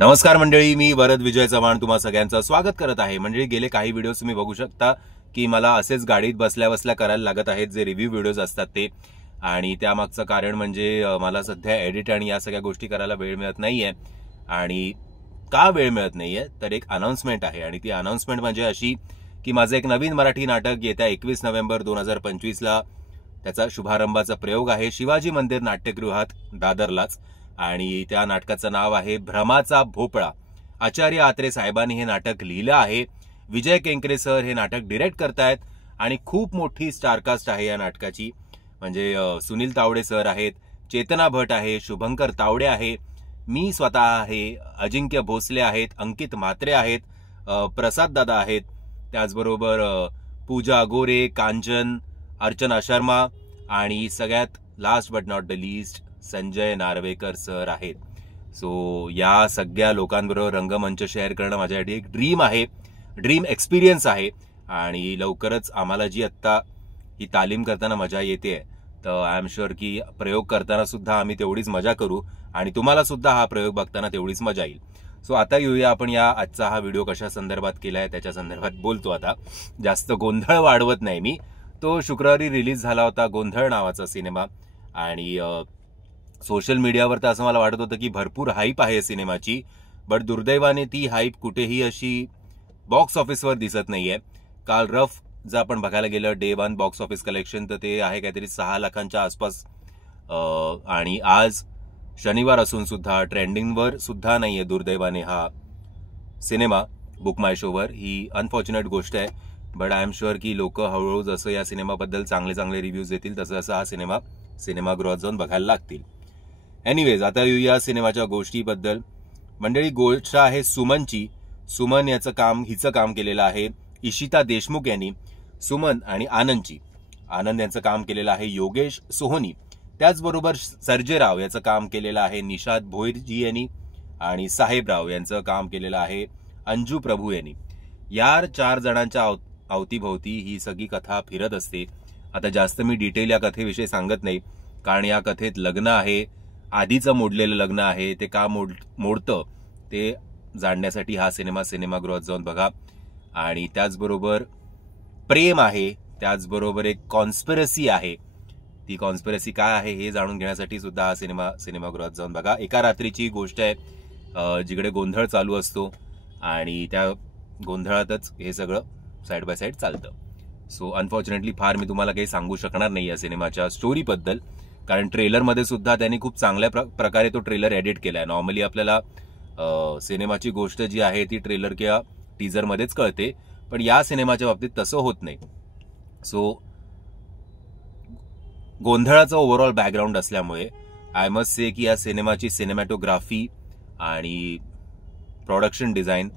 नमस्कार मंडळी, मी वरद विजय चव्हाण तुम्हा सगळ्यांचं स्वागत करत आहे. मंडळी, गेले काही व्हिडिओज तुम्ही बघू शकता की मला असेच गाडीत बसल्या बसल्या करायला लागत आहेत जे रिव्ह्यू व्हिडिओज असतात ते. आणि त्यामागचं कारण म्हणजे मला सध्या एडिट आणि या सगळ्या गोष्टी करायला वेळ मिळत नाहीये. आणि का वेळ मिळत नाहीये तर एक अनाउन्समेंट आहे, आणि ती अनाउन्समेंट म्हणजे अशी की माझं एक नवीन मराठी नाटक येत्या 21 नोव्हेंबर 2025ला त्याचा शुभारंभाचा प्रयोग आहे शिवाजी मंदिर नाट्यगृहात दादरलाच. आणि त्या नाटकाचं नाव आहे भ्रमाचा भोपळा. आचार्य आत्रे साहेबांनी हे नाटक लिहिलं आहे. विजय केंकरे सर हे नाटक डिरेक्ट करतायत आणि खूप मोठी स्टारकास्ट आहे या नाटकाची. म्हणजे सुनील तावडे सर आहेत, चेतना भट आहे, शुभंकर तावडे आहे, मी स्वतः आहे, अजिंक्य भोसले आहेत, अंकित म्हात्रे आहेत, प्रसाद दादा आहेत, त्याचबरोबर पूजा गोरे, कांचन, अर्चना शर्मा आणि सगळ्यात last but not the least Sanjay Narvekar sir आहेत. सो या सगळ्या लोकांबरोबर रंगमंच शेअर करणं माझ्यासाठी एक ड्रीम आहे, ड्रीम एक्सपिरियन्स आहे. आणि लवकरच आम्हाला जी आत्ता ही तालीम करताना मजा येते तर आय एम शुअर की प्रयोग करताना सुद्धा आम्ही तेवढीच मजा करू आणि तुम्हाला सुद्धा हा प्रयोग बघताना तेवढीच मजा येईल. सो आता येऊया आपण या आजचा हा व्हिडिओ कशा संदर्भात केलाय त्याच्या संदर्भात बोलतो. आता जास्त गोंधळ वाढवत नाही मी. तो शुक्रवारी रिलीज झाला होता गोंधळ नावाचा सिनेमा, आणि सोशल मीडियावर तर असं मला वाटत होतं की भरपूर हाईप आहे सिनेमाची, बट दुर्दैवाने ती हाईप कुठेही अशी बॉक्स ऑफिसवर दिसत नाहीये. काल रफ जर आपण बघायला गेलं डे 1 बॉक्स ऑफिस कलेक्शन तर ते आहे काहीतरी 6 लाखांच्या आसपास. आणि आज शनिवार असून सुद्धा ट्रेंडिंगवर सुद्धा नाहीये दुर्दैवाने हा सिनेमा बुक माय शोवर. ही अनफॉर्च्युनेट गोष्ट आहे, बट आय एम शुअर की लोक हळूहळू जसं या सिनेमाबद्दल चांगले चांगले रिव्ह्यूज देतील तसं तसं हा सिनेमा सिनेमागृहात जाऊन बघायला लागतील. एनिवेज, आता येऊया सिनेमाच्या गोष्टीबद्दल. मंडळी, गोष्ट आहे सुमनची. सुमन याचं काम हिचं काम केलेलं आहे इशिता देशमुख यांनी. सुमन आणि आनंदची. आनंद यांचं काम केलेलं आहे योगेश सोहनी. त्याचबरोबर सर्जेराव याचं काम केलेलं आहे निषाद भोईरजी यांनी. आणि साहेबराव यांचं काम केलेलं आहे अंजू प्रभू यांनी. या 4 जणांच्या अवतीभोवती ही सगळी कथा फिरत असते. आता जास्त मी डिटेल या कथेविषयी सांगत नाही, कारण या कथेत लग्न आहे, आधीचं मोडलेलं लग्न आहे, ते का मोडतं ते जाणण्यासाठी हा सिनेमा सिनेमागृहात जाऊन बघा. आणि त्याचबरोबर प्रेम आहे, त्याचबरोबर एक कॉन्स्पिरसी आहे. ती कॉन्स्पिरसी काय आहे हे जाणून घेण्यासाठी सुद्धा हा सिनेमा सिनेमागृहात जाऊन बघा. एका रात्रीची गोष्ट आहे जिकडे गोंधळ चालू असतो आणि त्या गोंधळातच हे सगळं साईड बाय साईड चालतं. सो अनफॉर्च्युनेटली फार मी तुम्हाला काही सांगू शकणार नाही या सिनेमाच्या स्टोरीबद्दल, कारण ट्रेलरमध्ये सुद्धा त्यांनी खूप चांगल्या प्रकारे तो ट्रेलर एडिट केलाय. नॉर्मली आपल्याला सिनेमाची गोष्ट जी आहे ती ट्रेलर किंवा टीजरमध्येच कळते, पण या सिनेमाच्या बाबतीत तसं होत नाही. सो गोंधळाचं ओव्हरऑल बॅकग्राऊंड असल्यामुळे आय मस्ट से की या सिनेमाची सिनेमॅटोग्राफी आणि प्रोडक्शन डिझाईन,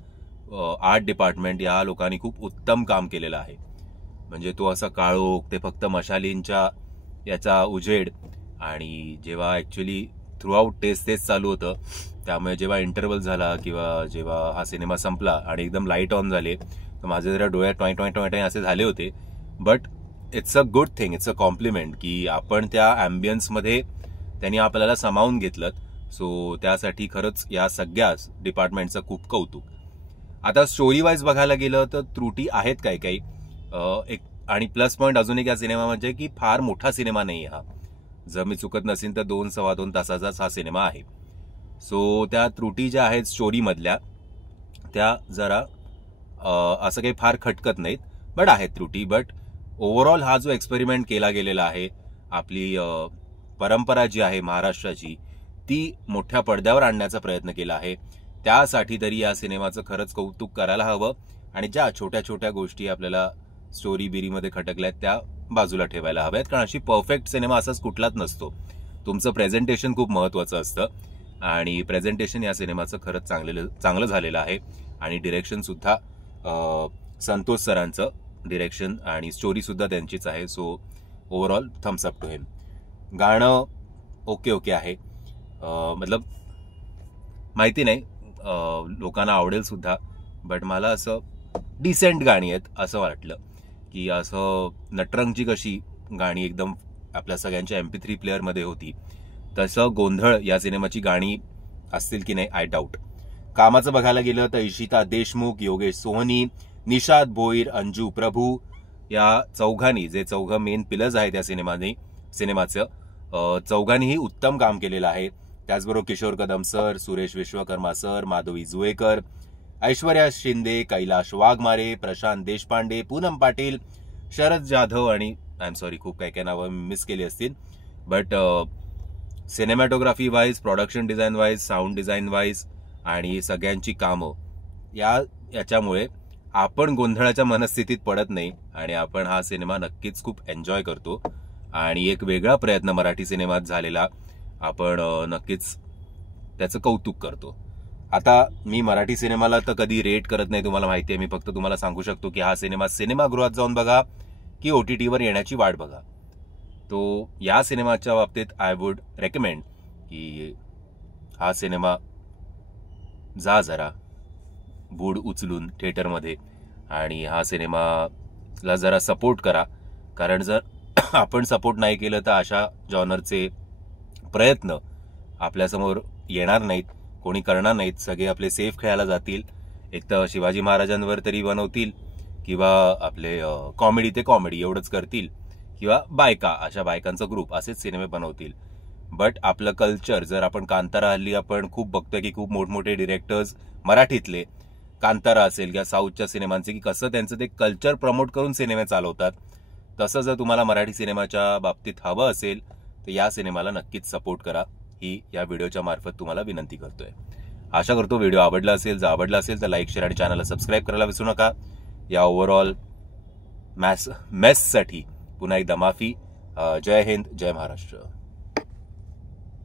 आर्ट डिपार्टमेंट या लोकांनी खूप उत्तम काम केलेलं आहे. म्हणजे तो असा काळोख, ते फक्त मशालींच्या याचा उजेड, आणि जेव्हा ऍक्च्युली थ्रूआउट तेच चालू होतं, त्यामुळे जेव्हा इंटरव्हल झाला किंवा जेव्हा हा सिनेमा संपला आणि एकदम लाईट ऑन झाले तर माझे जरा डोळ्यात टॉय टॉय टॉय टॉय असे झाले होते. But it's a good thing, it's a compliment की आपण त्या अँबियन्समध्ये त्यांनी आपल्याला सामावून घेतलं. सो त्यासाठी खरंच या सगळ्या डिपार्टमेंटचं खूप कौतुक. आता स्टोरी वाईज बघायला गेलं तर त्रुटी आहेत काही काही. एक आणि प्लस पॉईंट अजून एक या सिनेमा म्हणजे की फार मोठा सिनेमा नाही हा. जर मी चुकत नसेल तर 2-2.25 तासाचाच हा सिनेमा आहे. सो त्या त्रुटी ज्या आहेत स्टोरीमधल्या त्या जरा असं काही फार खटकत नाहीत, बट आहेत त्रुटी. बट ओव्हरऑल हा जो एक्सपेरिमेंट केला गेलेला आहे, आपली परंपरा जी आहे महाराष्ट्राची ती मोठ्या पडद्यावर आणण्याचा प्रयत्न केला आहे. त्यासाठी तरी या सिनेमाचं खरंच कौतुक करायला हवं. आणि ज्या छोट्या छोट्या गोष्टी आपल्याला स्टोरी बिरीमध्ये खटकल्यात त्या बाजूला ठेवायला हव्यात, कारण अशी परफेक्ट सिनेमा असाच कुठलाच नसतो. तुमचं प्रेझेंटेशन खूप महत्वाचं असतं, आणि प्रेझेंटेशन या सिनेमाचं खरंच चांगलं झालेलं आहे. आणि डिरेक्शन सुद्धा संतोष सरांचं डिरेक्शन आणि स्टोरी सुद्धा त्यांचीच आहे. So overall thumbs up to him. गाणं ओके आहे, मतलब माहिती नाही लोकांना आवडेल सुद्धा, बट मला असं डिसेंट गाणी आहेत असं वाटलं. की असं नटरंगची कशी गाणी एकदम आपल्या सगळ्यांच्या MP3 प्लेअरमध्ये होती, तसं गोंधळ या सिनेमाची गाणी असतील की नाही आय डाऊट. कामाचं बघायला गेलं तर इशिता देशमुख, योगेश सोहनी, निषाद भोईर, अंजू प्रभू या चौघांनी, जे चौघं मेन पिलर्स आहेत या सिनेमाचं, चौघांनीही उत्तम काम केलेलं आहे. त्याचबरोबर किशोर कदम सर, सुरेश विश्वकर्मा सर, माधवी जुवेकर, ऐश्वर्या शिंदे, कैलाश वाघमारे, प्रशांत देशपांडे, पूनम पाटील, शरद जाधव आणि आय एम सॉरी खूप काही नावं मिस केली असतील. But cinematography wise, production design wise, sound design wise आणि सगळ्यांची कामं याच्यामुळे आपण गोंधळाच्या मनस्थितीत पडत नाही आणि आपण हा सिनेमा नक्कीच खूप एन्जॉय करतो. आणि एक वेगळा प्रयत्न मराठी सिनेमात झालेला आपण नक्कीच त्याचं कौतुक करतो. आता मी मराठी सिनेमाला तर कधी रेट करत नाही, तुम्हाला माहिती आहे. मी फक्त तुम्हाला सांगू शकतो की हा सिनेमा सिनेमागृहात जाऊन बघा की OTTवर येण्याची वाट बघा. तो या सिनेमाच्या बाबतीत आय वुड रेकमेंड की हा सिनेमा जा जरा बूड उचलून थिएटरमध्ये आणि हा सिनेमाला जरा सपोर्ट करा. कारण जर आपण सपोर्ट नाही केलं तर अशा जॉनरचे प्रयत्न आपल्यासमोर येणार नाहीत, कोणी करणार नाहीत. सगळे आपले सेफ खेळायला जातील. एक तर शिवाजी महाराजांवर तरी बनवतील किंवा आपले कॉमेडी ते कॉमेडी एवढंच करतील किंवा अशा बायकांचा ग्रुप असेच सिनेमे बनवतील. बट आपलं कल्चर जर आपण कांतारा हल्ली आपण खूप बघतोय की खूप मोठमोठे डिरेक्टर्स मराठीतले कांतारा असेल किंवा साऊथच्या सिनेमांचे की कसं त्यांचं ते कल्चर प्रमोट करून सिनेमे चालवतात. तसं जर तुम्हाला मराठी सिनेमाच्या बाबतीत हवं असेल तर या सिनेमाला नक्कीच सपोर्ट करा, ही या व्हिडिओच्या मार्फत तुम्हाला विनंती करतोय. आशा करतो व्हिडिओ आवडला असेल. जर आवडला असेल तर लाईक, शेअर आणि चॅनलला सबस्क्राईब करायला विसरू नका. या ओव्हरऑल मेससाठी पुन्हा एकदा माफी. जय हिंद, जय महाराष्ट्र.